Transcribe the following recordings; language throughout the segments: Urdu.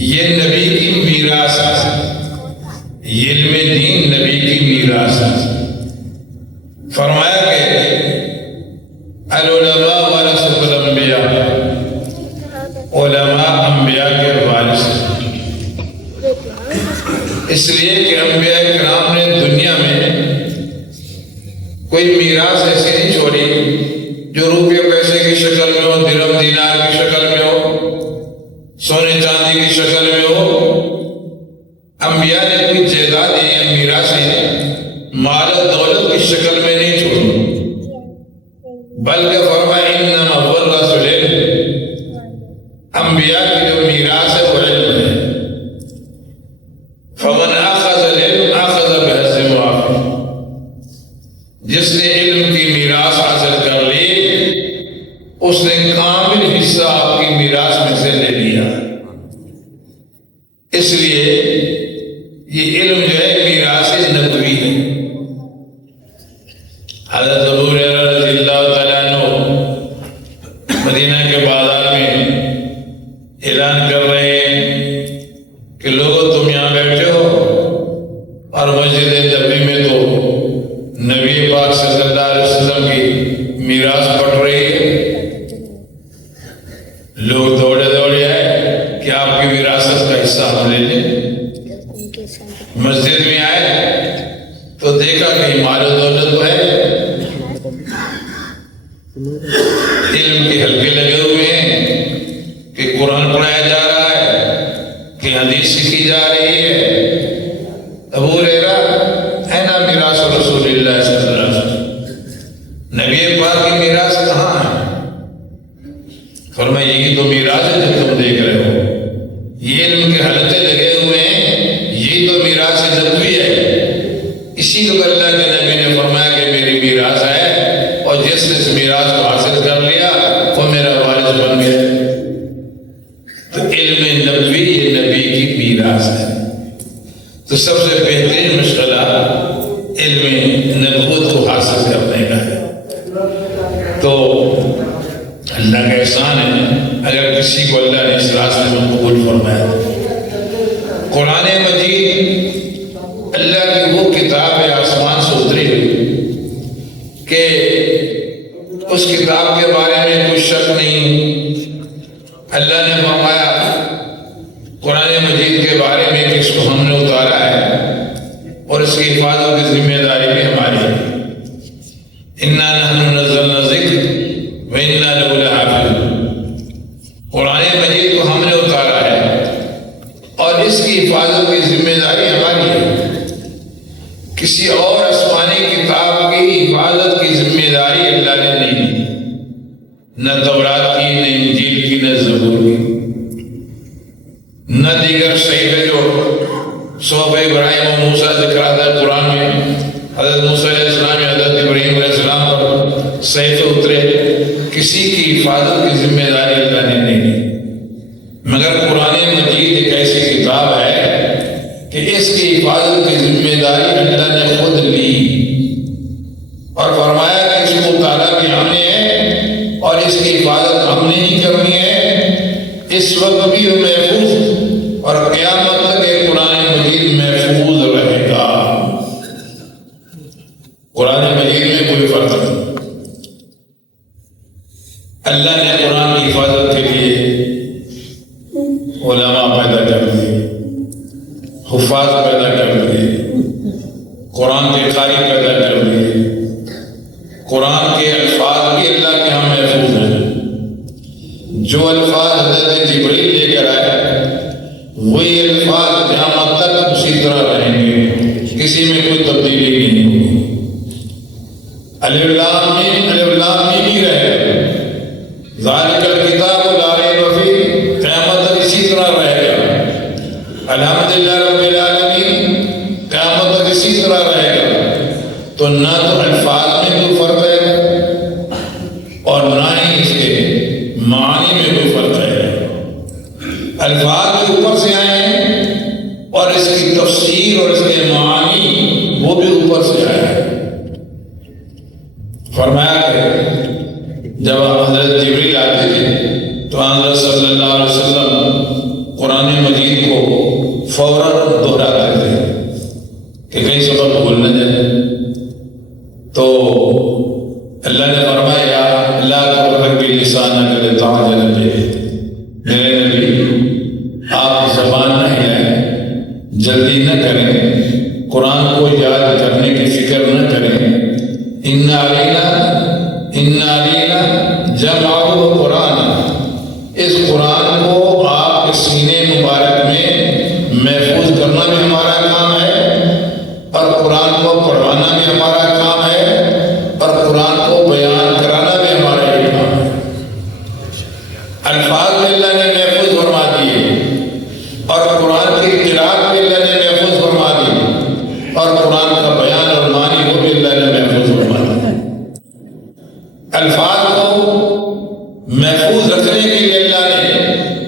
یہ نبی کی میراث ہے، علم دین نبی کی میراث ہے۔ فرمایا کہ العلماء ورثۃ الانبیاء، علماء انبیاء کے وارث ہیں، اس لیے کہ انبیاء کرام نے دنیا میں کوئی میراث ایسی نہیں چھوڑی جو روپے پیسے کی شکل میں ہو، درہم دینار کی شکل میں ہو، سونے چاندی کی شکل میں ہو۔ انبیاء نے کوئی جائیدادیں میراثیں مال و دولت کی شکل میں نہیں چھوڑی، بلکہ فرمایا انما ورث العلم، انبیاء کی جو میراث ہے وہ علم ہے۔ فمن اخذ العلم اخذ بحظ وافر، جس نے علم کی میراث حاصل کر لی اس نے کامل حصہ آپ کی میراث میں سے لے لیا۔ اس لیے یہ علم جو ہے میراث نبوی ہے۔ حضرت ابو ہریرہ رضی اللہ تعالیٰ عنہ مدینہ کے بازار میں اعلان کر رہے ہیں کہ لوگوں تم یہاں بیٹھے ہو اور مسجد نبوی میں تو نبی پاک صلی اللہ علیہ وسلم کی میراث پڑھ رہی ہے۔ لوگ دوڑے دوڑے آئے کہ آپ کی وراثت کا حصہ ہم لے لیں۔ مسجد میں آئے تو دیکھا کہ مال و دولت تو ہے، علم کے حلقے لگے ہوئے ہیں کہ قرآن پڑھایا جا رہا ہے، کہ حدیث سیکھی جا رہی ہے۔ ابو ہریرہ اینا میراث رسول اللہ صلی اللہ علیہ وسلم، نبی پاک کی میراث کہاں ہے؟ فرمایا یہی تو میراث ہے جو تم دیکھ رہے ہو، یہ علم کے حلقے لگے ہوئے ہیں، یہ تو میراث نبوی ہے۔ اسی کو اللہ کے نبی نے فرمایا کہ میری میراث ہے، اور جس نے اس میراث کو حاصل کر لیا وہ میرا وارث بن گیا۔ تو علم نبوی یہ نبی کی میراث ہے۔ تو سب سے بہترین مشغلہ علم نبوت کو حاصل کرنے کا ہے۔ تو اللہ کا احسان ہے اگر کسی کو اللہ نے اس راستے میں قبول فرمایا۔ قرآن مجید اللہ کی وہ کتاب ہے آسمان سے اتری ہوئی کہ اس کتاب کے بارے میں کوئی شک نہیں۔ اللہ نے فرمایا قرآن مجید کے بارے میں کہ اس کو ہم نے اتارا ہے اور اس کی حفاظت کی ذمہ داری بھی ہماری ہے۔ اِنَّا نَحْنُ نَزَّلْنَا الذِّکْرَ وَإِنَّا لَهُ لَحَافِظُونَ، قرآن مجید کو ہم نے اتارا ہے اور اس کی حفاظت کی ذمہ داری ہماری ہے۔ کسی اور آسمانی کتاب کی حفاظت کی ذمہ داری اللہ نے نہیں دی، نہ تورات کی، نہ انجیل کی، نہ زبور کی، نہ دیگر صحیفے جو صحف ابراہیم و موسیٰ ذکر آتا ہے قرآن میں۔ حضرت موسیٰ علیہ السلام یا حضرت ابراہیم علیہ السلام پر صحیفے اترے، کسی کی حفاظت کی ذمہ داری اللہ نے نہیں دی، مگر قرآن مجید ایک ایسی کتاب ہے کہ اس کی حفاظت کی ذمہ داری اللہ نے خود لی اور فرمایا کہ اس کو اتارا بھی ہم نے ہے اور اس کی حفاظت ہم نے ہی کرنی ہے۔ اس وقت بھی وہ محفوظ اور قیامت تک یہ قرآن مجید محفوظ رہے گا۔ قرآن مجید میں کوئی فرق نہیں۔ اللہ نے قرآن کی حفاظت کے لیے علماء پیدا کر دیے، حفاظ پیدا کر دیے، قرآن کے قاری پیدا کر دیے۔ قرآن کے الفاظ بھی اللہ کے ہم محفوظ ہیں۔ جو الفاظ حضرت جبریل لے کر آئے وہی الفاظ قیامت تک اسی طرح رہیں گے، کسی میں کوئی تبدیلی نہیں ہوگی۔ الف لام میم، الف لام میم ہی رہے گا، ذالک الکتاب لا ریب فیہ قیامت تک اسی طرح رہے گا۔ الحمدللہ رب العالمین قیامت تک اسی طرح رہے گا۔ تو نہ تو الفاظ میں کوئی فرق ہے اور نہ ہی اس کے معنی میں کوئی فرق ہے۔ الفاظ بھی اوپر سے آئے ہیں اور اس کی تفسیر اور اس کے معنی وہ بھی اوپر سے آئے ہیں۔ فرمایا کہ جب حضرت جبریل آتے تھے تو حضرت صلی اللہ علیہ وسلم قرآن مجید کو فوراً دہراتے تھے کہ کہیں سبق بھول نہ جائے. تو اللہ نے فرمایا لا تحرک بلسانک لتعجل بہ، میرے نبی آپ زبان نہ ہلائیں، جلدی نہ کریں، قرآن کو یاد کرنے کی فکر نہ کریں. ان علینا جمعہ قرآن، اس قرآن کو آپ کے سینے مبارک میں محفوظ کرنا بھی ہمارا کام ہے، اور قرآن کو پڑھوانا بھی ہمارا کام ہے، اور قرآن کو بیان کرانا بھی ہمارا ہی کام ہے. الفاظ بھی اللہ نے محفوظ فرما دیے، اور قرآن کی قراءت بھی اللہ نے محفوظ فرما دی، اور قرآن کا بیان اور معنی وہ بھی اللہ نے محفوظ فرما دی. الفاظ کو محفوظ رکھنے کے لیے اللہ نے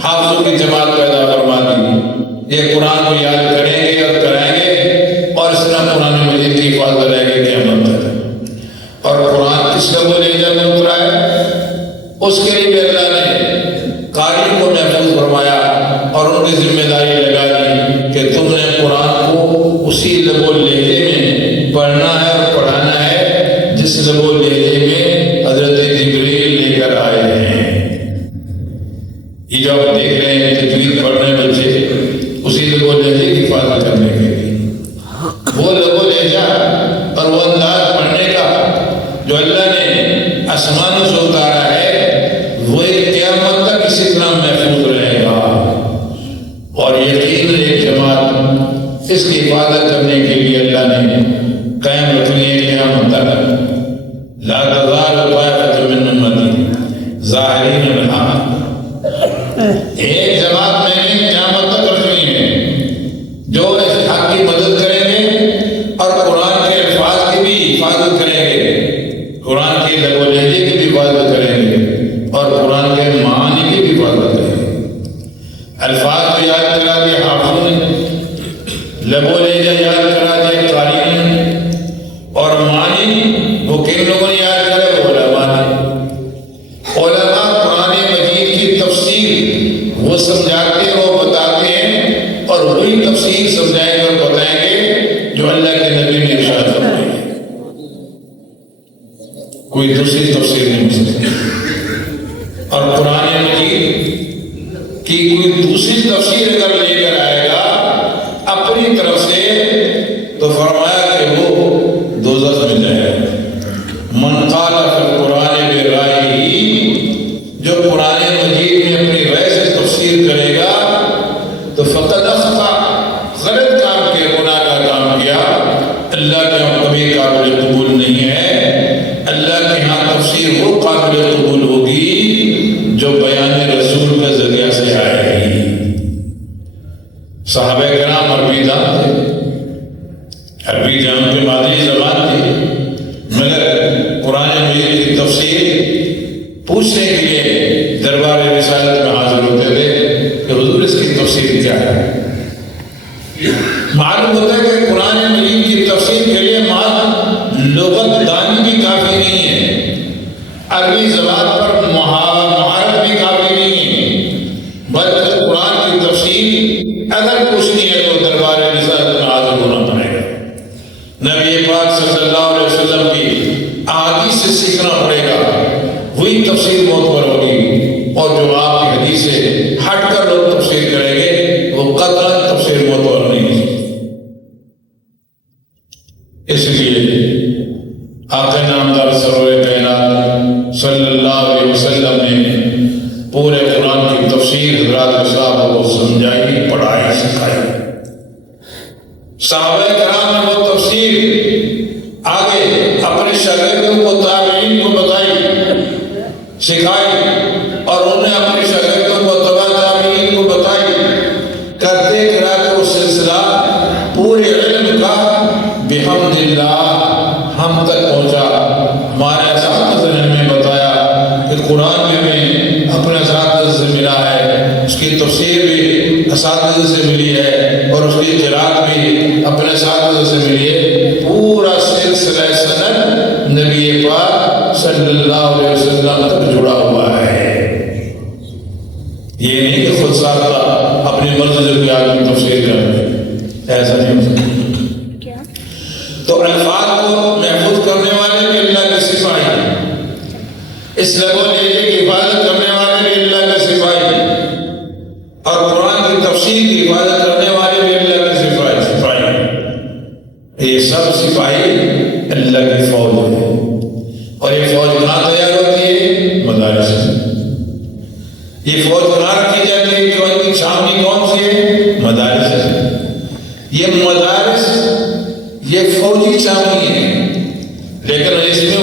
حافظوں کی جماعت پیدا فرما دی. یہ قرآن کو یاد کریں گے اور کرائیں گے، اور اس طرح قرآن مجید کی حفاظت رہے گی قیامت تک. اور قرآن کس کا وہ لہجہ میں اترا ہے، اس کے لیے اللہ نے قاری کو محفوظ فرمایا اور ان کی ذمہ داری لگا دی کہ تم نے قرآن کو اسی لب و لہجے میں پڑھنا ہے اور پڑھانا ہے جس لب و لہجے میں حضرت جبریل لے کر آئے ہیں. یہ جو آپ دیکھ رہے ہیں تجوید پڑھ رہے ہیں بچے، اسی لب و لہجے کی حفاظت کرنے کے لیے وہ لب و لہجہ اور وہ انداز پڑھنے کا جو اللہ نے آسمانوں سے اتارا ہے، وہ ایک قیامت تک اسی طرح محفوظ رہے گا. اور یقین ایک جماعت اس کی حفاظت کرنے کے لیے اللہ نے قائم رکھنی ہے قیامت تک. لا تزال طائفة من امتی ظاہرین الحق، ایک جماعت میں نے قیامت تک رکھنی ہے جو اس حق کی مدد کریں گے اور قرآن کے الفاظ کی بھی حفاظت کریں گے، قرآن کے لب و لہجے کی بھی حفاظت کریں گے، اور قرآن کے معانی کی بھی حفاظت کریں گے. الفاظ کو یاد کرا دیا حافظوں نے، لب و لہجہ یاد کرا دیا قاری نے، اور معانی وہ کن لوگوں نے یاد کرے، وہ علماء نے. علماء قرآن مجید کی تفسیر وہ سمجھاتے ہیں، وہ بتاتے ہیں، اور وہی تفسیر سمجھائیں گے اور بتائیں گے جو اللہ کے نبی نے ارشاد فرمائی ہے. کوئی دوسری تفسیر نہیں ہو سکتی. اور قرآن مجید کی کوئی دوسری تفسیر اگر لے کر آئے گا اپنی طرف سے تو فرمایا کہ وہ دوزخ میں جائے گا. من قال فی القرآن برائے، جو قرآن مجید میں اپنی رائے سے تفسیر کرے گا تو فقد اخطا، غلط کام کیا، گناہ کا کام کیا. اللہ کے یہاں کبھی قابل قبول نہیں ہے. اللہ کے یہاں تفسیر وہ قابل قبول ہوگی جو بیان رسول کے ذریعہ سے آئے گی. صحابہ کرام عربی دان تھے، عربی جان پہ مادری زبان تھی، مگر قرآن مجید کی تفسیر پوچھنے کے لیے دربار رسالت میں حاضر ہوتے تھے کہ حضور اس کی تفسیر کیا ہے. معلوم ہوتا ہے کہ قرآن مجید کی تفسیر کے لیے لغت دانی بھی کافی نہیں ہے، عربی زبان پر مہارت بھی کافی نہیں ہے، بلکہ قرآن کی تفسیر اگر پوچھنی ہے تو دربار رسالت میں حاضر ہونا پڑے گا. نبی پاک صلی اللہ علیہ وسلم کی احادیث سے سیکھنا پڑے گا، وہی تفسیر معتبر ہوگی. اور جو آپ کی حدیث سے ہٹ کر لوگ تفسیر کریں گے وہ قطعاً تفسیر معتبر نہیں ہے. اس لیے آقا نامدار سرور کائنات صلی اللہ علیہ وسلم نے پورے قرآن کی تفسیر حضرات صاحب کو سمجھائی، پڑھائی، سکھائی. صحابہ کرام نے وہ تفسیر آگے اپنے شاگردوں کو، تابعین کو بتائی، سکھائی، اور انہوں نے اپنے شاگردوں کو، تبع تابعین کو بتائی. کرتے کراتے وہ سلسلہ پورے علم کا بحمد اللہ ہم تک پہنچا. ہمارے اساتذہ نے ہمیں بتایا کہ قرآن میں ہمیں اپنے اساتذہ سے ملا ہے، اس کی تفسیر بھی اساتذہ سے ملی ہے، اور اس کی قراءت بھی اپنے اساتذہ سے ملی ہے. پورا سلسلہ سند نبی پاک صلی اللہ علیہ وسلم تک جڑا ہوا ہے. یہ نہیں کہ خود سادہ اپنی کوئی آدمی تفسیر کر رہے، ایسا نہیں ہو سکتا۔ تو الفاظ کو محفوظ کرنے والے بھی اللہ کے سپاہی ہیں، اس لب و لہجے کی حفاظت کرنے والے بھی اللہ کے سپاہی ہیں، اور قرآن کی تفسیر کی حفاظت کرنے والے بھی اللہ کے سپاہی ہیں۔ یہ سب سپاہی اللہ کی فوج ہے، اور یہ فوج کہاں تیار ہوتی ہے؟ مدارس سے۔ یہ فوج کہاں رکھی جاتی ہے کہ ان کی چھاونی کون سی ہے؟ مدارس ہے۔ یہ مدارس یہ فوجی چھاونی ہے، لیکن اس میں